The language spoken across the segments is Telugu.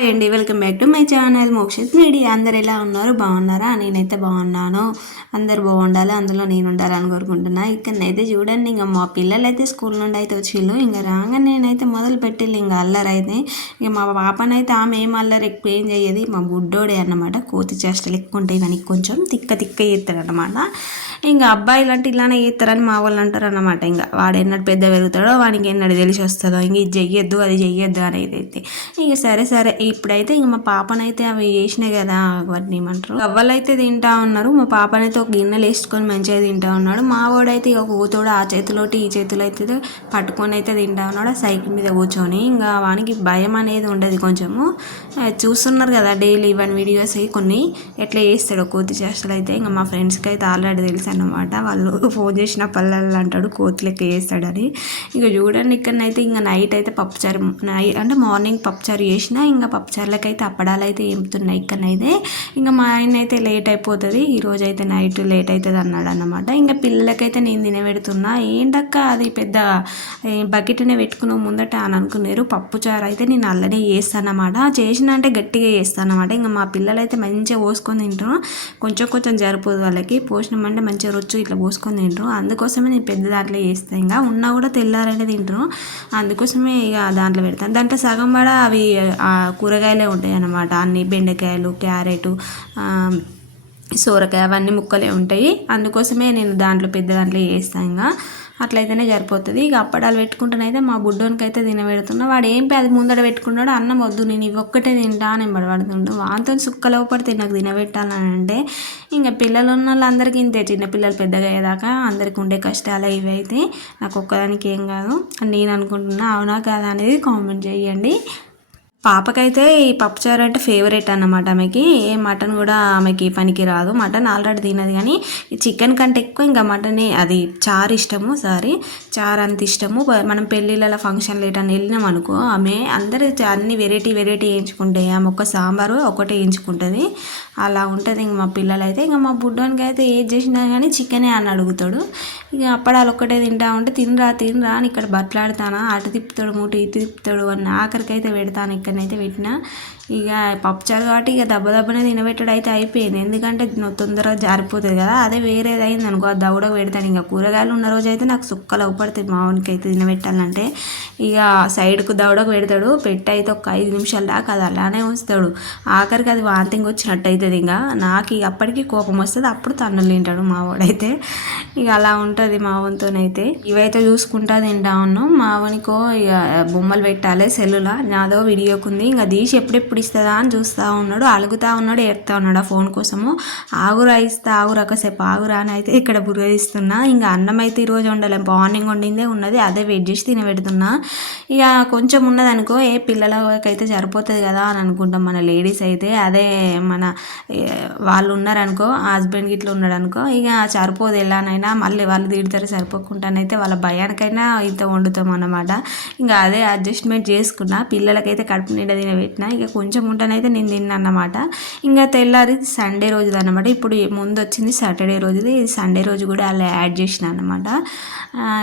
హాయ్ అండి, welcome back to my channel Mokshith media. అందరు ఎలా ఉన్నారు? బాగున్నారా? నేనైతే బాగున్నాను. అందరు బాగుండాలి, అందులో నేను ఉండాలని కోరుకుంటున్నా. ఇక్కడనైతే చూడండి, ఇంకా మా పిల్లలు అయితే స్కూల్ నుండి అయితే వచ్చిళ్ళు. ఇంకా రాగానే నేనైతే మొదలు పెట్టిళ్ళు ఇంకా అల్లరి అయితే. ఇక మా పాపనైతే ఆమె ఏం అల్లరి ఎక్కువ ఏం చేయదు, మా బుడ్డోడే అన్నమాట. కోతి చేష్టలు ఎక్కువ ఉంటాయి, కానీ కొంచెం తిక్క తిక్క చేస్తాడు అన్నమాట. ఇంకా అబ్బాయిలు అంటే ఇలానే చేస్తారని మా వాళ్ళు అంటారు అన్నమాట. ఇంకా వాడు ఎన్నడు పెద్ద పెరుగుతాడో వానికి ఎన్నడు తెలిసి వస్తుందో, ఇంక ఇది చెయ్యొద్దు అది చెయ్యొద్దు అనేది అయితే. ఇక సరే సరే ఇప్పుడైతే ఇంక మా పాపనైతే అవి వేసినాయి కదా, వాటిని ఏమంటారు, గవ్వలైతే తింటా ఉన్నారు. మా పాపనైతే ఒక గిన్నెలు వేసుకొని మంచిగా తింటా ఉన్నాడు. మా వాడైతే ఇక కూతుడు ఆ చేతిలోటి ఈ చేతిలో అయితే పట్టుకొని అయితే తింటా ఉన్నాడు, ఆ సైకిల్ మీద కూర్చొని. ఇంకా వానికి భయం అనేది ఉండదు కొంచెము. చూస్తున్నారు కదా డైలీ ఇవన్నీ వీడియోస్ కొన్ని ఎట్లా చేస్తాడు కోతి చేష్టలు అయితే. ఇంకా మా ఫ్రెండ్స్కి అయితే ఆల్రెడీ తెలుసు అన్నమాట. వాళ్ళు ఫోన్ చేసిన పల్లెలు అంటాడు కోతి లెక్క చేస్తాడని. ఇక చూడండి, ఇక్కడనైతే ఇంకా నైట్ అయితే పప్పుచారు అంటే మార్నింగ్ పప్పుచారు చేసిన, ఇంకా పప్పుచారులకి అయితే అప్పడాలు అయితే ఏముతున్నాయి ఇక్కడనైతే. ఇంకా మా ఆయన అయితే లేట్ అయిపోతుంది ఈరోజు అయితే, నైట్ లేట్ అవుతుంది అన్నాడు అన్నమాట. ఇంకా పిల్లలకైతే నేను తినబెడుతున్నా. ఏంటక్క అది పెద్ద బకెట్నే పెట్టుకున్నావు ముందట అని అనుకున్నారు. పప్పుచారు అయితే నేను అల్లనే చేస్తాను అన్నమాట. చేసిన అంటే గట్టిగా చేస్తాను అన్నమాట. ఇంకా మా పిల్లలు అయితే మంచిగా పోసుకొని తింటారు. కొంచెం కొంచెం జరిపోదు వాళ్ళకి, పోసినామంటే మంచిగా రొచ్చు ఇట్లా పోసుకొని తింటారు. అందుకోసమే నేను పెద్ద దాంట్లో చేస్తాను. ఇంకా ఉన్నా కూడా తెల్లారంటే తింటారు, అందుకోసమే ఇక దాంట్లో పెడతాను. దాంట్లో సగం కూడా అవి కూరగాయలే ఉంటాయి అన్నమాట. అన్ని బెండకాయలు, క్యారెట్, సోరకాయ అవన్నీ ముక్కలే ఉంటాయి. అందుకోసమే నేను దాంట్లో పెద్ద దాంట్లో చేస్తాను. ఇంకా అట్లయితేనే సరిపోతుంది. ఇక అప్పడాలు పెట్టుకుంటానైతే మా బుడ్డోనికి అయితే తినబెడుతున్నా. వాడు ఏం అది ముందర పెట్టుకున్నాడు, అన్నం వద్దు నేను ఇవి ఒక్కటే తింటా అని పడుతుండు. వాంతో సుక్కలో పడితే నాకు తినబెట్టాలని అంటే ఇంకా పిల్లలు ఉన్న వాళ్ళందరికీ ఇంతే, చిన్నపిల్లలు పెద్దగా అయ్యేదాకా అందరికీ ఉండే కష్టాలు ఇవి అయితే. నాకు ఒక్కదానికి ఏం కాదు అని నేను అనుకుంటున్నా. అవునా కాదా అనేది కామెంట్ చేయండి. పాపకైతే ఈ పప్పుచారు అంటే ఫేవరెట్ అన్నమాట. ఆమెకి ఏ మటన్ కూడా ఆమెకి పనికి రాదు. మటన్ ఆల్రెడీ తినదు, కానీ చికెన్ కంటే ఎక్కువ ఇంకా మటనే, అది చారు ఇష్టము. చారు అంత ఇష్టము. మనం పెళ్ళిళ్ళ ఫంక్షన్లు ఎటన్నా వెళ్ళినాం అనుకో, ఆమె అందరూ అన్ని వెరైటీ వేయించుకుంటాయి, ఆమె ఒక్క సాంబారు ఒకటే వేయించుకుంటుంది. అలా ఉంటుంది. ఇంక మా పిల్లలు అయితే, ఇంకా మా బుడ్డోనికి అయితే ఏది చేసినా కానీ చికెనే అని అడుగుతాడు. ఇక అప్పడాలు ఒక్కటే తింటా ఉంటే తినరా తినరా అని ఇక్కడ బట్లాడుతానా, అటు తిప్పుతాడు మూట ఇటు తిప్పుతాడు అని ఆఖరికి అయితే పెడతాను. ఇక్కడనైతే పెట్టినా ఇక పప్పుచారు కాబట్టి ఇక దెబ్బనే తినబెట్టడం అయితే అయిపోయింది. ఎందుకంటే తొందరగా జారిపోతుంది కదా. అదే వేరేది అయింది అనుకో, అది దౌడకు పెడతాను. ఇంకా కూరగాయలు ఉన్న రోజు అయితే నాకు సుక్కలు అవుపడతాయి మావానికి అయితే తినబెట్టాలంటే. ఇక సైడ్కు దౌడకు పెడతాడు, పెట్టి అయితే ఒక 5 నిమిషాల దాకా అది అలానే ఉంచుతాడు. ఆఖరికి అది వాంతింగ్ వచ్చినట్టు అవుతుంది. ఇంకా నాకు ఇక అప్పటికి కోపం వస్తుంది, అప్పుడు తన్నులు తింటాడు మా వాడైతే. ఇక అలా ఉంటుంది మా వంతోనైతే. ఇవైతే చూసుకుంటా తింటా ఉన్నాం. మా వానికో ఇక బొమ్మలు పెట్టాలి సెల్లులా, నాదో వీడియోకుంది. ఇంకా తీసి ఎప్పుడెప్పుడు ఇస్తుందా అని చూస్తూ ఉన్నాడు, అలుగుతూ ఉన్నాడు, ఏడుతూ ఉన్నాడు ఆ ఫోన్ కోసము. ఆగురా ఇస్తా, ఆగురా కాసేపు ఆగురా అని అయితే ఇక్కడ బుర్రయిస్తున్నా. ఇంకా అన్నం అయితే ఈరోజు వండలే, మార్నింగ్ వండిందే ఉన్నది, అదే వెయిట్ చేసి తినబెడుతున్నా. ఇక కొంచెం ఉన్నదనుకో ఏ పిల్లలకైతే సరిపోతుంది కదా అని అనుకుంటాం మన లేడీస్ అయితే. అదే మన వాళ్ళు ఉన్నారనుకో, హస్బెండ్కి ఇట్లా ఉన్నాడు అనుకో, ఇక సరిపోదు ఎలానైనా. మళ్ళీ వాళ్ళు తిడతారు సరిపోకుండానైతే, వాళ్ళ భయానికైనా ఇంత వండుతాం అన్నమాట. ఇంకా అదే అడ్జస్ట్మెంట్ చేసుకున్నా. పిల్లలకైతే కడుపు నిండా తినబెట్టిన, ఇక కొంచెం ఉంటనైతే నేను తిన్నా అన్నమాట. ఇంకా తెల్లారి సండే రోజుది అన్నమాట. ఇప్పుడు ముందు వచ్చింది సాటర్డే రోజుది, ఇది సండే రోజు కూడా అలా యాడ్ చేసిన అన్నమాట.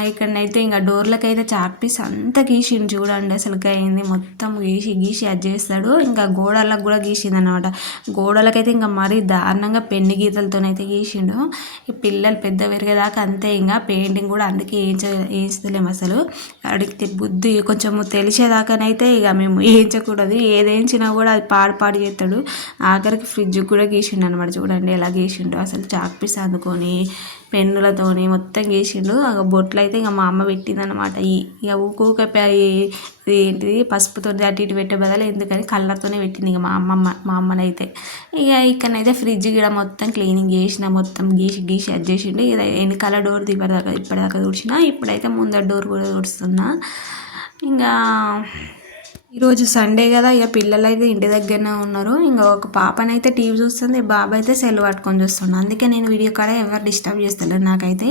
ఇక్కడనైతే ఇంకా డోర్లకైతే చాక్ పీస్ అంతా గీసిండు చూడండి, అసలుకి అయింది మొత్తం గీసి అది చేస్తాడు. ఇంకా గోడలకు కూడా గీసింది అన్నమాట. గోడలకైతే ఇంకా మరీ దారుణంగా పెన్ను గీతలతోనైతే గీసిండు. ఈ పిల్లలు పెద్ద పెరిగేదాకా అంతే. ఇంకా పెయింటింగ్ కూడా అందుకే వేయించలేము అసలు. అడిగితే బుద్ధి కొంచెం తెలిసేదాకానైతే ఇక మేము వేయించకూడదు, ఏది వేయించినా కూడా అది పాడు చేస్తాడు. ఆఖరికి ఫ్రిడ్జ్ కూడా గీసిండు అనమాట. చూడండి ఎలా గీసిండు, అసలు చాక్ పీస్ అందుకొని పెన్నులతోని మొత్తం గీసిండు. బొట్లు అయితే ఇక మా అమ్మ పెట్టిందనమాట. ఇక ఊక ఏంటిది పసుపుతో అటు ఇటు పెట్టే బదులు ఎందుకని కలర్తోనే పెట్టింది ఇక మా అమ్మనైతే. ఇక ఇక్కడనైతే ఫ్రిడ్జ్ కూడా మొత్తం క్లీనింగ్ చేసిన, మొత్తం గీసి అది చేసిండు. ఇక వెనకాల డోర్ ఇప్పటిదాకా తుడిచిన, ఇప్పుడైతే ముందర డోర్ కూడా తుడుస్తున్నా. ఇంకా ఈరోజు సండే కదా, ఇక పిల్లలు అయితే ఇంటి దగ్గరనే ఉన్నారు. ఇంకా ఒక పాపనైతే టీవీ చూస్తుంది, బాబు అయితే సెల్ పట్టుకొని చూస్తున్నాను. అందుకే నేను వీడియో కాడ ఎవరు డిస్టర్బ్ చేస్తలేరు, నాకైతే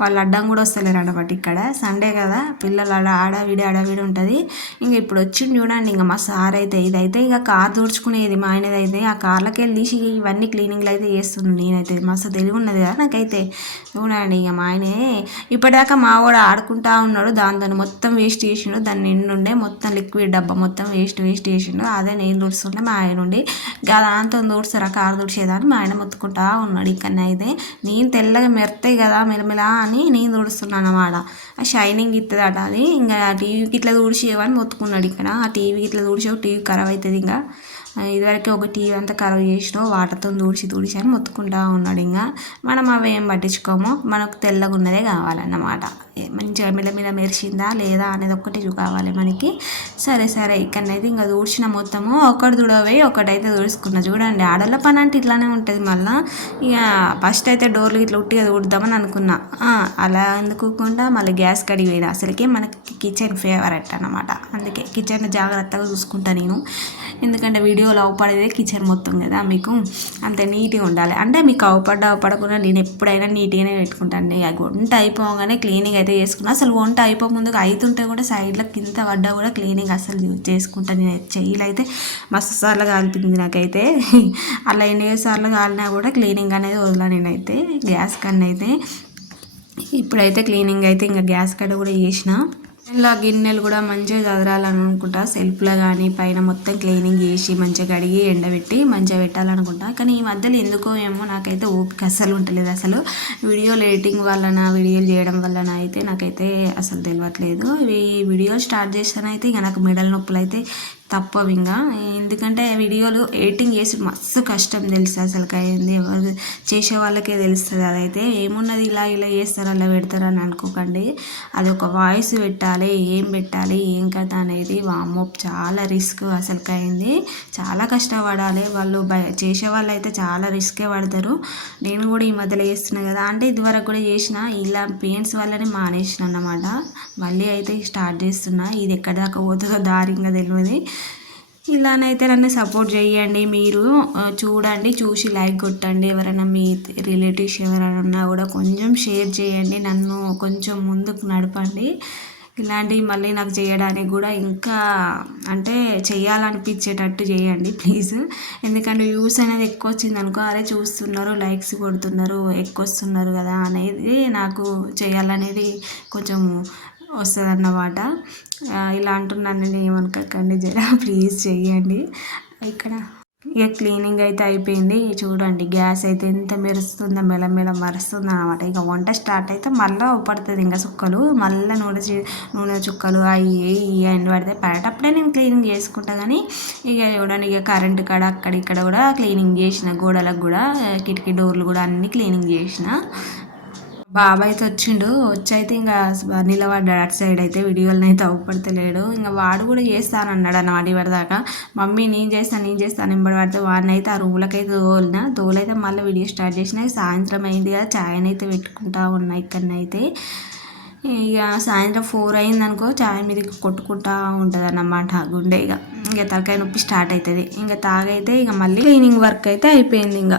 వాళ్ళు అడ్డం కూడా వస్తలేరు అనమాట. ఇక్కడ సండే కదా, పిల్లలు ఆడవిడి ఉంటుంది. ఇంక ఇప్పుడు వచ్చింది చూడండి. ఇంకా మా సార్ అయితే ఇదైతే ఇక కార్ తుడుచుకునేది మా ఆయనదైతే, ఆ కార్లకి వెళ్ళి తీసి ఇవన్నీ క్లీనింగ్లు అయితే చేస్తుంది. నేనైతే మస్తు తెలివి ఉన్నది కదా నాకైతే. చూడండి ఇక మా ఆయనే ఇప్పటిదాకా మా వాడు ఆడుకుంటా ఉన్నాడు, దాంతో మొత్తం వేస్ట్ చేసిండు. దాన్ని నిండుండే మొత్తం లిక్విడ్ డబ్బా మొత్తం వేస్ట్ చేసిండు. అదే నేను తుడుస్తుంటే మా ఆయన ఉండి దాంతో తుడుస్తారా కారు తుడిచేదాన్ని మా ఆయన మొత్తుకుంటా ఉన్నాడు. ఇక్కడ అయితే నేను తెల్లగా మెరుతాయి కదా మెలమెలా అని నేను తుడుస్తున్నాను అన్నమాట. ఆ షైనింగ్ ఇస్తుందట అది. ఇంకా టీవీకి ఇట్లా తుడిచేవని మొత్తుకున్నాడు ఇక్కడ. ఆ టీవీకి ఇట్లా తుడిచావు టీవీ ఖరాబ్ అవుతుంది, ఇంకా ఇదివరకు ఒక టీవీ అంతా ఖరాబ్ చేసినావు వాటర్తో తుడిచి అని మొత్తుకుంటా ఉన్నాడు. ఇంకా మనం అవి ఏం పట్టించుకోము, మనకు తెల్లగా ఉన్నదే కావాలన్నమాట. మంచిగా మిలమిల మెరిసిందా లేదా అనేది ఒక్కటి కావాలి మనకి. సరే ఇక్కడనైతే ఇంకా తుడిచిన మొత్తము ఒకటి తుడవే ఒకటైతే తుడుచుకున్నా. చూడండి ఆడల పని అంటే ఇట్లానే ఉంటుంది. మళ్ళీ ఇక ఫస్ట్ అయితే డోర్లు ఇట్లా ఉట్టిగా తుడుద్దామని అనుకున్నా. అలా అందుకోకుండా మళ్ళీ గ్యాస్ కడిగి వేయడం అసలుకే మనకి కిచెన్ ఫేవరెట్ అన్నమాట. అందుకే కిచెన్ జాగ్రత్తగా చూసుకుంటా నేను. ఎందుకంటే వీడియోలో అవపడేదే కిచెన్ మొత్తం కదా, మీకు అంత నీట్గా ఉండాలి. అంటే మీకు అవపడకుండా నేను ఎప్పుడైనా నీట్గానే పెట్టుకుంటాను. వంట అయిపోగానే క్లీనింగ్ అయితే చేసుకున్నా. అసలు వంట అయిపోక ముందుకు అవుతుంటే కూడా సైడ్లో కింద పడ్డా కూడా క్లీనింగ్ అసలు చేసుకుంటాను. నేను చెయ్యిలు అయితే మస్తు సార్లు కాలిపోయింది నాకైతే. అలా ఎన్నిసార్లు కాలినా కూడా క్లీనింగ్ అనేది వదలా నేనైతే గ్యాస్ కన్నా అయితే. ఇప్పుడైతే క్లీనింగ్ అయితే ఇంకా గ్యాస్ కడ కూడా చేసిన. ఇలా గిన్నెలు కూడా మంచిగా చదరాలని అనుకుంటా. సెల్ఫ్లో కానీ పైన మొత్తం క్లీనింగ్ చేసి మంచిగా కడిగి ఎండబెట్టి మంచిగా పెట్టాలనుకుంటా. కానీ ఈ మధ్యలో ఎందుకో ఏమో నాకైతే ఓపిక అస్సలు ఉంటలేదు. అసలు వీడియోలు ఎడిటింగ్ వలన వీడియోలు చేయడం వలన అయితే నాకైతే అసలు తెలియట్లేదు. ఈ వీడియోలు స్టార్ట్ చేస్తానైతే ఇక నాకు మెడల నొప్పులు అయితే తప్పవు ఇంకా. ఎందుకంటే వీడియోలు ఎడిటింగ్ చేసి మస్తు కష్టం తెలుసు అసలు. అయింది ఎవరు చేసే వాళ్ళకే తెలుస్తుంది. అదైతే ఏమున్నది ఇలా చేస్తారు అలా పెడతారు అని అనుకోకండి. అది ఒక వాయిస్ పెట్టాలి, ఏం పెట్టాలి ఏం కథ అనేది వామ్మో చాలా రిస్క్ అసలు. అయింది చాలా కష్టపడాలి. వాళ్ళు చేసే వాళ్ళు అయితే చాలా రిస్కే పడతారు. నేను కూడా ఈ మధ్యలో చేస్తున్నా కదా, అంటే ఇదివరకు కూడా చేసిన ఇలా పెయిన్స్ వల్లనే మానేసిన అన్నమాట. మళ్ళీ అయితే స్టార్ట్ చేస్తున్నా. ఇది ఎక్కడి దాకా పోతుందో దారి ఇంకా తెలియదు. ఇలానైతే నన్ను సపోర్ట్ చేయండి. మీరు చూడండి, చూసి లైక్ కొట్టండి. ఎవరైనా మీ రిలేటివ్స్ ఎవరైనా ఉన్నా కూడా కొంచెం షేర్ చేయండి. నన్ను కొంచెం ముందుకు నడపండి. ఇలాంటివి మళ్ళీ నాకు చేయడానికి కూడా ఇంకా అంటే చేయాలనిపించేటట్టు చేయండి ప్లీజ్. ఎందుకంటే వ్యూస్ అనేది ఎక్కువ వచ్చింది అనుకో, అరే చూస్తున్నారు లైక్స్ కొడుతున్నారు ఎక్కువ వస్తున్నారు కదా అనేది నాకు చేయాలనేది కొంచెం వస్తుంది అన్నమాట. ఇలా అంటున్నాను నేను, ఏమనుకోకండి జరా ప్లీజ్ చెయ్యండి. ఇక్కడ ఇక క్లీనింగ్ అయితే అయిపోయింది. చూడండి గ్యాస్ అయితే ఎంత మెరుస్తుందో మెల్లమెల్ల మరుస్తుంది అనమాట. ఇక వంట స్టార్ట్ అయితే మళ్ళీ పడుతుంది ఇంకా చుక్కలు, మళ్ళీ నూనె చుక్కలు అవి ఎండు పడితే పడేటప్పుడే నేను క్లీనింగ్ చేసుకుంటా. కానీ ఇక చూడండి ఇక కరెంటు కాడ అక్కడ ఇక్కడ కూడా క్లీనింగ్ చేసిన, గోడలకు కూడా కిటికీ డోర్లు కూడా అన్నీ క్లీనింగ్ చేసిన. బాబాయ్ అయితే వచ్చిండు, వచ్చి అయితే ఇంకా నిలబడ్డాడు అటు సైడ్. అయితే వీడియోలను అయితే అవపడతలేడు. ఇంకా వాడు కూడా చేస్తానన్నాడు అన్నమాట ఇవరిదాకా. మమ్మీ నేను చేస్తాను ఎంబడి పడితే వాడిని అయితే ఆ రూమ్లకి అయితే తోలైతే మళ్ళీ వీడియో స్టార్ట్ చేసిన. సాయంత్రం అయింది కదా, ఛాయ్ అయితే పెట్టుకుంటా ఉన్నా ఇక్కడనైతే. ఇక సాయంత్రం 4 అయింది అనుకో ఛాయ్ మీద కొట్టుకుంటా ఉంటుంది అన్నమాట గుండె. ఇక తలకాయ నొప్పి స్టార్ట్ అవుతుంది. ఇంకా తాగైతే ఇక మళ్ళీ క్లీనింగ్ వర్క్ అయితే అయిపోయింది. ఇంకా